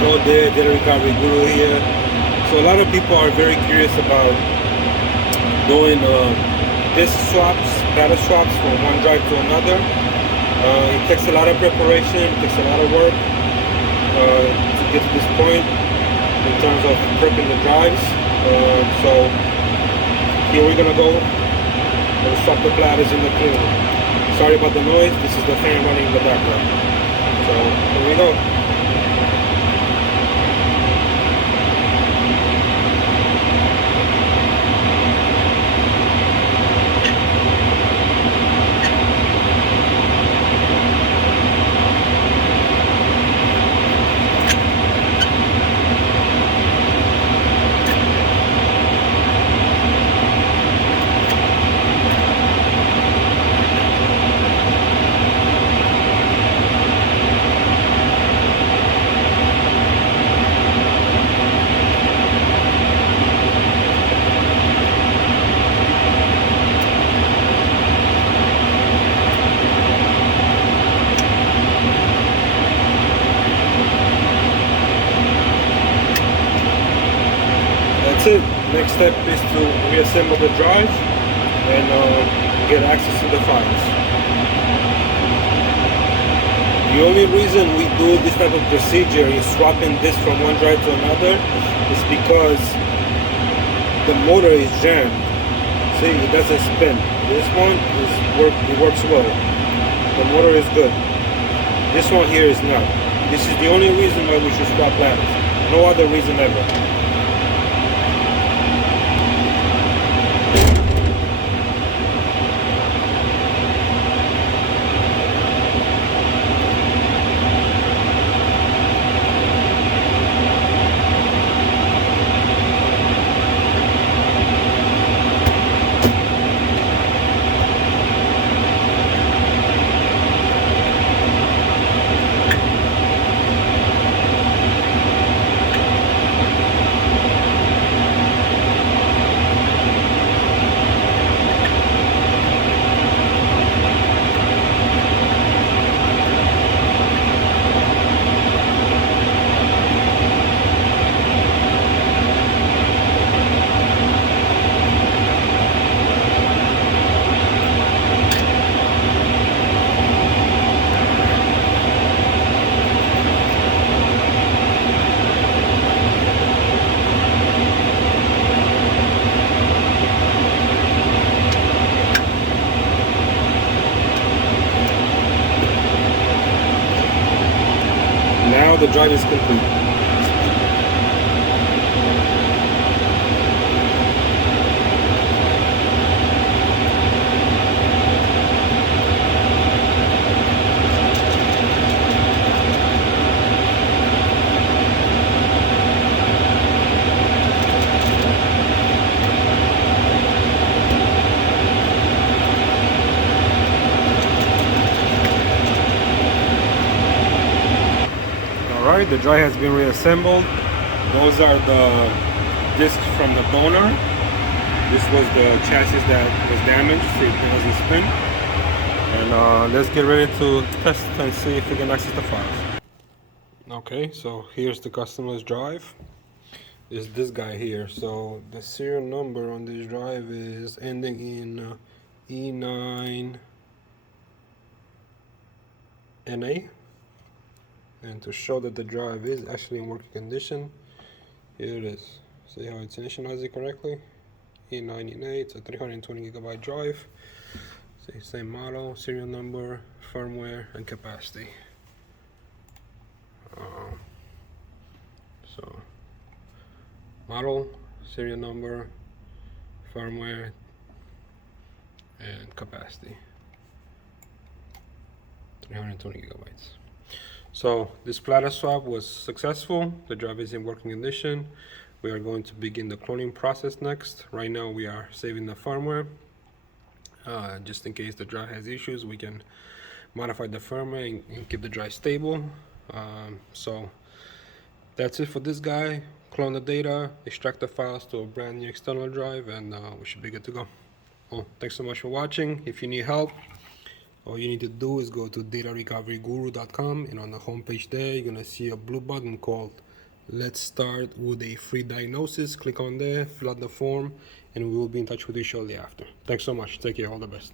Hello there, Data Recovery Guru here. So a lot of people are very curious about doing disk swaps, platter swaps from one drive to another. It takes a lot of preparation, it takes a lot of work to get to this point in terms of prepping the drives. So here we're gonna go and swap the platters in the clean room. Sorry about the noise, this is the fan running in the background. So here we go. That's it. Next step is to reassemble the drive and get access to the files. The only reason we do this type of procedure is swapping this from one drive to another is because the motor is jammed. See, it doesn't spin. This one it works well. The motor is good. This one here is not. This is the only reason why we should swap ladders. No other reason ever. Now the drive is complete. Alright, the drive has been reassembled. Those are the discs from the donor. This was the chassis that was damaged, so it doesn't spin. And let's get ready to test and see if we can access the files. Okay, so here's the customer's drive. Is this guy here. So the serial number on this drive is ending in E9NA. And to show that the drive is actually in working condition, here it is. See how it's initialized correctly? E9NA, it's a 320 gigabyte drive. See, same model, serial number, firmware, and capacity. So, model, serial number, firmware, and capacity. 320 gigabytes. So this platter swap was successful. The drive is in working condition. We are going to begin the cloning process next. Right now we are saving the firmware. Just in case the drive has issues, we can modify the firmware and keep the drive stable. So that's it for this guy. Clone the data, extract the files to a brand new external drive, and we should be good to go. Well, thanks so much for watching. If you need help, all you need to do is go to datarecoveryguru.com, and on the homepage there you're gonna see a blue button called Let's start with a free diagnosis. Click on there, fill out the form, and we will be in touch with you shortly after. Thanks so much. Take care. All the best.